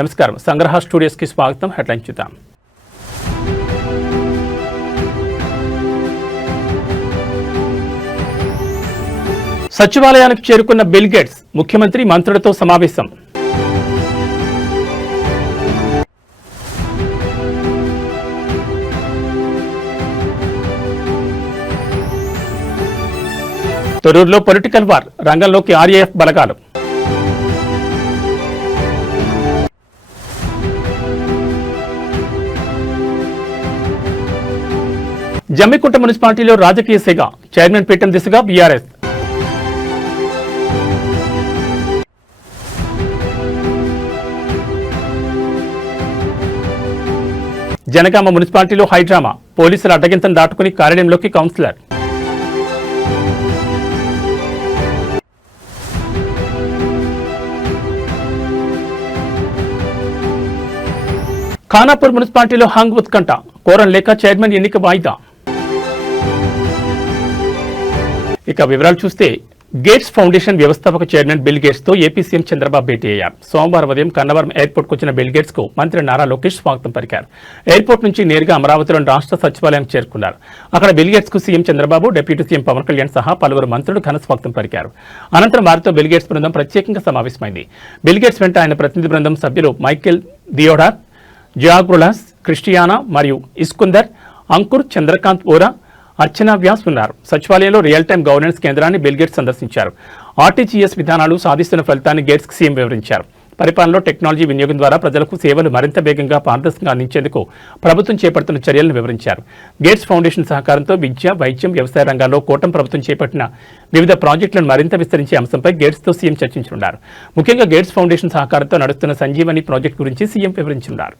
నమస్కారం, సంగ్రహ స్టూడియోస్కి స్వాగతం. హెడ్లైన్ చూద్దాం. సచివాలయానికి చేరుకున్న బిల్ గేట్స్ ముఖ్యమంత్రి మంత్రులతో సమావేశం. తొర్రూరులో పొలిటికల్ వార్, రంగంలోకి ఆర్ఏఎఫ్ బలగాలు. జమ్మికుంట మున్సిపాలిటీలో రాజకీయ సెగ, చైర్మన్ పీఠం దిశగా బీఆర్ఎస్. జనగామ మున్సిపాలిటీలో హైడ్రామా, పోలీసుల అడ్డగింతను దాటుకుని కార్యాలయంలోకి కౌన్సిలర్. ఖానాపూర్ మున్సిపాలిటీలో హంగ్ ఉత్కంఠ, కోరం లేక చైర్మన్ ఎన్నిక వాయిదా. ఇక వివరాలు చూస్తే, గేట్స్ ఫౌండేషన్ వ్యవస్థాపక చైర్మన్ బిల్ గేట్స్ తో ఏపీ సీఎం చంద్రబాబు భేటీ అయ్యారు. సోమవారం ఉదయం కన్నవరం ఎయిర్పోర్ట్ కు వచ్చిన బిల్ గేట్స్ కు మంత్రి నారా లోకేష్ స్వాగతం పలికారు. ఎయిర్పోర్ట్ నుంచి నేరుగా అమరావతిలోని రాష్ట్ర సచివాలయానికి చేరుకున్నారు. అక్కడ బిల్ గేట్స్ కు CM Chandrababu, deputy CM Pawan Kalyan సహా పలువురు మంత్రులు ఘన స్వాగతం పలికారు. అనంతరం వారితో బిల్ గేట్స్ బృందం ప్రత్యేకంగా సమావేశమైంది. బిల్ గేట్స్ వెంట ఆయన ప్రతినిధి బృందం సభ్యులు మైకేల్ దియోడార్, జియాగ్రులాస్, క్రిస్టియానా మరియు ఇస్కుందర్, అంకుర్, చంద్రకాంత్ ఓరా, అర్చనా వ్యాస్ ఉన్నారు. సచివాలయంలో రియల్ టైమ్ గవర్నెన్స్ కేంద్రాన్ని బిల్ గేట్స్ సందర్శించారు. ఆర్టీజీఎస్ విధానాలు సాధిస్తున్న ఫలితాన్ని గేట్స్ సీఎం వివరించారు. పరిపాలనలో టెక్నాలజీ వినియోగం ద్వారా ప్రజలకు సేవలు మరింత వేగంగా పారదర్శకంగా అందించేందుకు ప్రభుత్వం చేపడుతున్న చర్యలను వివరించారు. గేట్స్ ఫౌండేషన్ సహకారంతో విద్య, వైద్యం, వ్యవసాయ రంగాల్లో కూటమి ప్రభుత్వం చేపట్టిన వివిధ ప్రాజెక్టులను మరింత విస్తరించే అంశంపై గేట్స్తో సీఎం చర్చించనున్నారు. ముఖ్యంగా గేట్స్ ఫౌండేషన్ సహకారంతో నడుస్తున్న సంజీవని ప్రాజెక్టు గురించి సీఎం వివరించనున్నారు.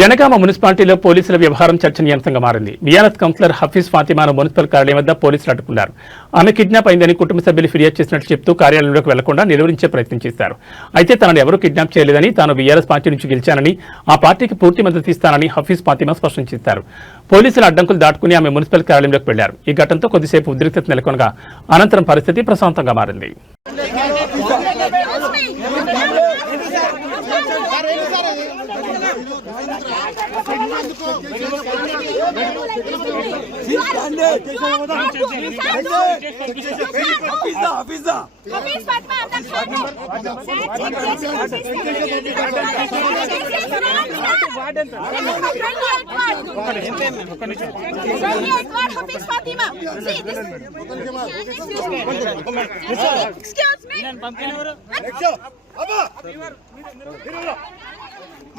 జనగామ మున్సిపాలిటీలో పోలీసుల వ్యవహారం చర్చనీయాంశంగా మారింది. బీఆర్ఎస్ కౌన్సిలర్ హఫీజ్ ఫాతిమాను మున్సిపల్ కార్యాలయం వద్ద పోలీసులు అడ్డుకున్నారు. ఆమె కిడ్నాప్ అయిందని కుటుంబ సభ్యులు ఫిర్యాదు చేసినట్లు చెప్తూ కార్యాలయంలోకి వెళ్లకుండా నిలువరించే ప్రయత్నం చేశారు. అయితే తనను ఎవరూ కిడ్నాప్ చేయలేదని, తాను బీఆర్ఎస్ పార్టీ నుంచి గెలిచానని, ఆ పార్టీకి పూర్తి మద్దతు ఇస్తానని హఫీజ్ ఫాతిమా స్పష్టం చేశారు. పోలీసుల అడ్డంకులు దాటుకుని ఆమె మున్సిపల్ కార్యాలయంలోకి వెళ్లారు. ఈ ఘటనతో కొద్దిసేపు ఉద్రిక్తత నెలకొనగా అనంతరం పరిస్థితి ప్రశాంతంగా మారింది.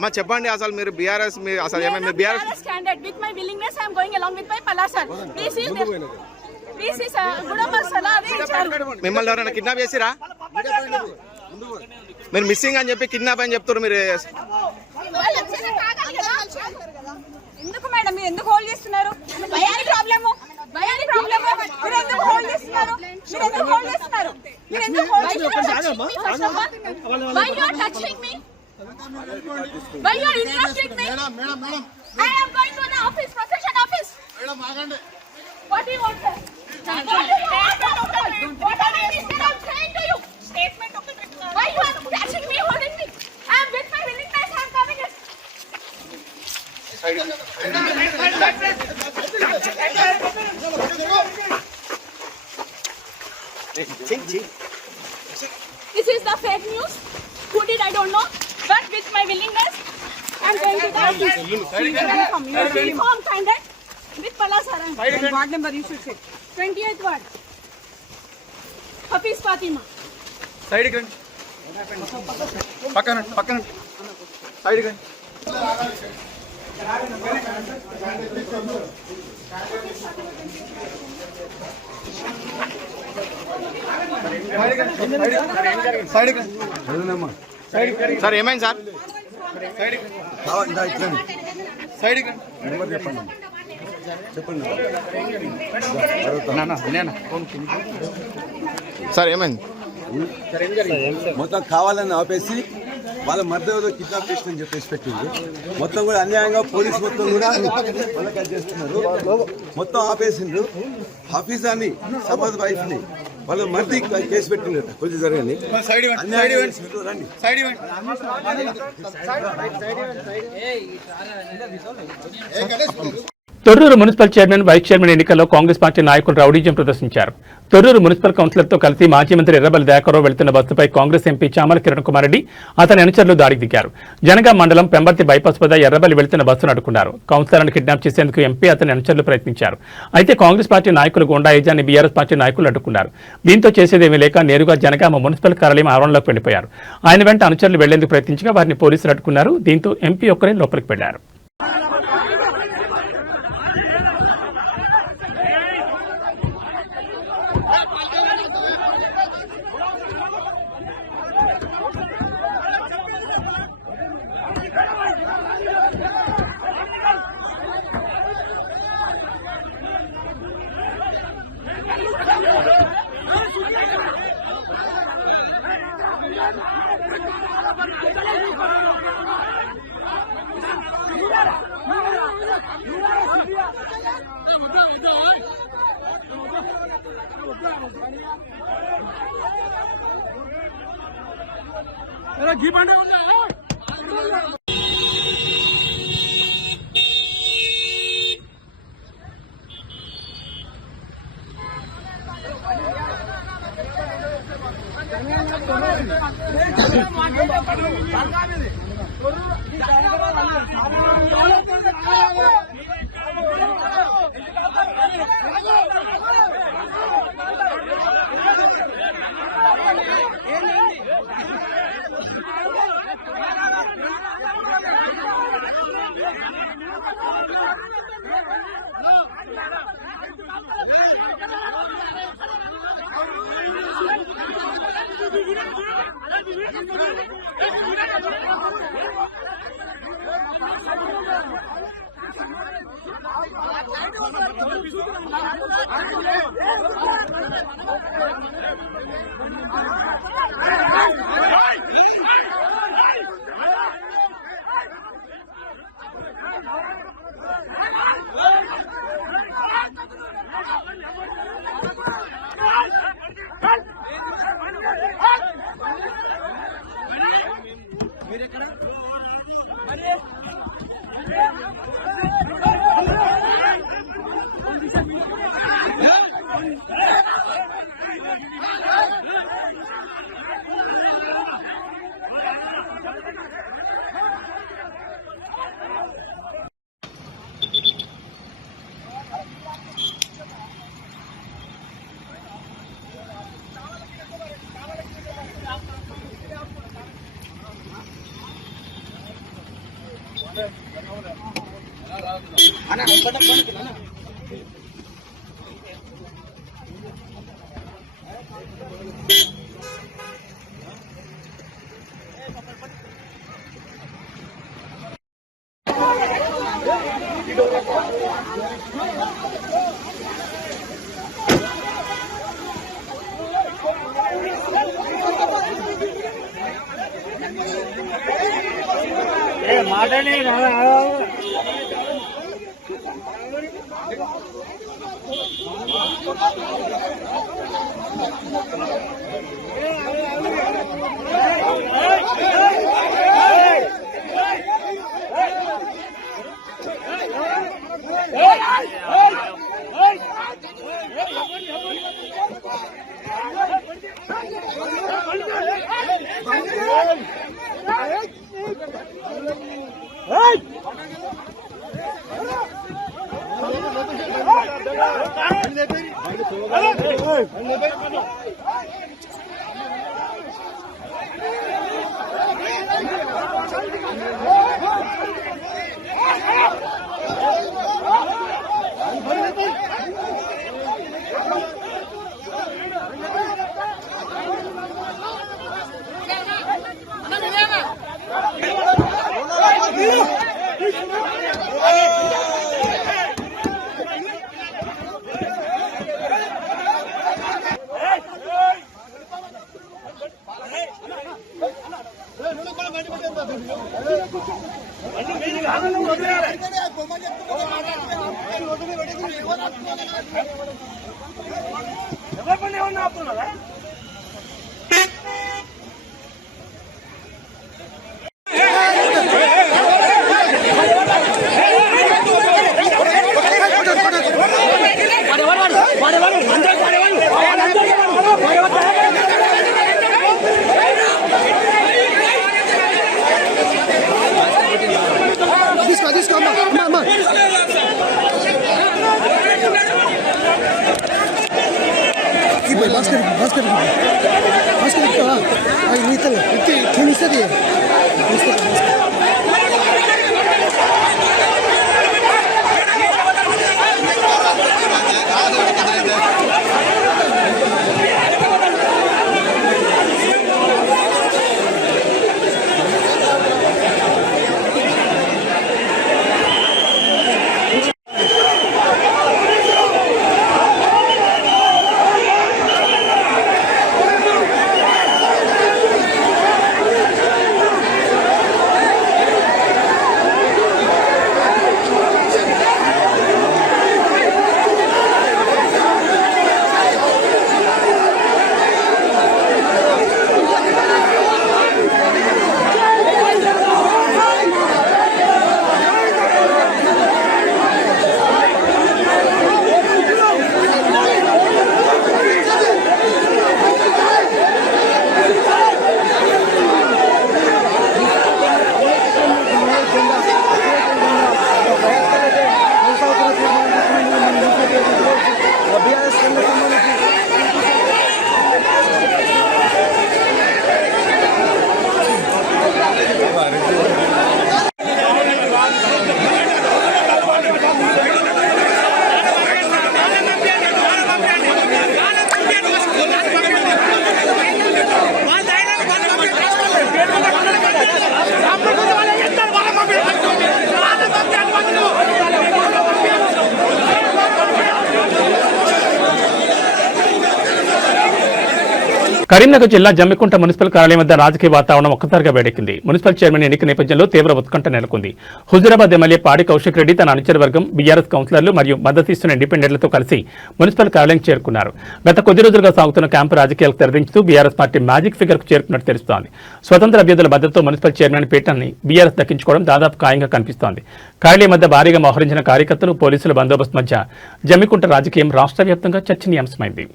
మా చెప్పండి, అసలు మీరు బీఆర్ఎస్ అసలు ఏమైనా BRS candidate with my willingness I am going along with my Palla sir. This is గుడమ సలాది ఇచ్చారు. మిమ్మల్ని ఎవరైనా కిడ్నాప్ చేసిరా? మీరు మిస్సింగ్ అని చెప్పి కిడ్నాప్ అని చెప్తారు. మీరు ఎందుకు మేడం, మీరు ఎందుకు హోల్డ్ చేస్తున్నారు? భయానికి ప్రాబ్లము, భయానికి ప్రాబ్లము. మీరు ఎందుకు హోల్డ్ చేస్తున్నారు? మీరు ఎందుకు హోల్డ్ చేస్తున్నారు? మీరు ఎందుకు హోల్డ్ చేస్తున్నారు? Why you are touching me? Why you are interested me? Madam. I am going to the office, procession office. Madam, agandi. What do you want, sir? What are you saying to you? Statement of the Why you are touching me, holding me? I am with my willingness, I am coming in. This is the fake news. Who did I don't know. But with my willingness, I am going to the office. Informed candidate. With Palasara. Ward number you should say. 28th ward. Hafiz Fatima. Side కి రండి. పక్కన పక్కన side కి రండి. Sir ఏమైంది sir? Sir ఏమైంది? మొత్తం కావాలని ఆపేసి వాళ్ళ మధ్యలో కిడ్నాప్ చేసిందని చెప్పేసి పెట్టింది. మొత్తం కూడా అన్యాయంగా పోలీసు మొత్తం కూడా వాళ్ళకి చేస్తున్నారు. మొత్తం ఆపేసిండ్రు. హఫీజ్ అని సమాజ్ వైఫ్ ని వాళ్ళ మధ్య కేసు పెట్టింది. కొంచెం జరగండి. Thorrur municipal chairman vice chairman ఎన్నికల్లో కాంగ్రెస్ పార్టీ నాయకులు రౌడీజం ప్రదర్శించారు. తొర్రూరు మున్సిపల్ కౌన్సిలర్తో కలిసి మాజీ మంత్రి ఎర్రబెల్లి దయాకర్రావు వెళ్తున్న బస్సుపై కాంగ్రెస్ ఎంపీ చామల కిరణ్ కుమార్ రెడ్డి అతని అనుచరులు దాడికి దిగారు. జనగాం మండలం పెంబర్తి బైపాస్ వద్ద ఎర్రబెల్లి వెళ్తున్న బస్సును అడ్డుకున్నారు. కౌన్సిలర్ను కిడ్నాప్ చేసేందుకు ఎంపీ అతని అనుచరులు ప్రయత్నించారు. అయితే కాంగ్రెస్ పార్టీ నాయకులు గుండా యజాన్ని బీఆర్ఎస్ పార్టీ నాయకులు అడ్డుకున్నారు. దీంతో చేసేదేమీ లేక నేరుగా జనగామ మున్సిపల్ కార్యాలయం ఆవరణలోకి వెళ్లిపోయారు. ఆయన వెంట అనుచరులు వెళ్లేందుకు ప్రయత్నించగా వారిని పోలీసులు అడ్డుకున్నారు. దీంతో ఎంపీ ఒక్కరే లోపలికి వెళ్లారు. Hey! కరీంనగర్ జిల్లా జమ్మికుంట మున్సిపల్ కార్యాలయం వద్ద రాజకీయ వాతావరణం ఒక్కసారిగా వేడెక్కింది. మున్సిపల్ చైర్మన్ ఎన్నిక నేపథ్యంలో తీవ్ర ఉత్కంఠ నెలకొంది. హుజూరాబాద్ ఎమ్మెల్యే పాడి కౌశిక్ రెడ్డి తన అనుచర వర్గం, బీఆర్ఎస్ కౌన్సిలర్లు మరియు మద్దతిస్తున్న ఇండిపెండెంట్లతో కలిసి మున్సిపల్ కార్యాలయం చేరుకున్నారు. గత కొద్ది రోజులుగా సాగుతున్న క్యాంపు రాజకీయాలకు తెరదించుతూ బీఆర్ఎస్ పార్టీ మ్యాజిక్ ఫిగర్ కు చేరుకున్నట్టు తెలుస్తోంది. స్వతంత్ర అభ్యర్థుల మద్దతుతో మున్సిపల్ చైర్మన్ పీఠాన్ని బీఆర్ఎస్ దక్కించుకోవడం దాదాపు ఖాయంగా కనిపిస్తోంది. కార్యాలయం వద్ద భారీగా మోహరించిన కార్యకర్తలు, పోలీసుల బందోబస్తు మధ్య జమ్మికుంట రాజకీయం రాష్ట్ర వ్యాప్తంగా చర్చనీయాంశమైంది.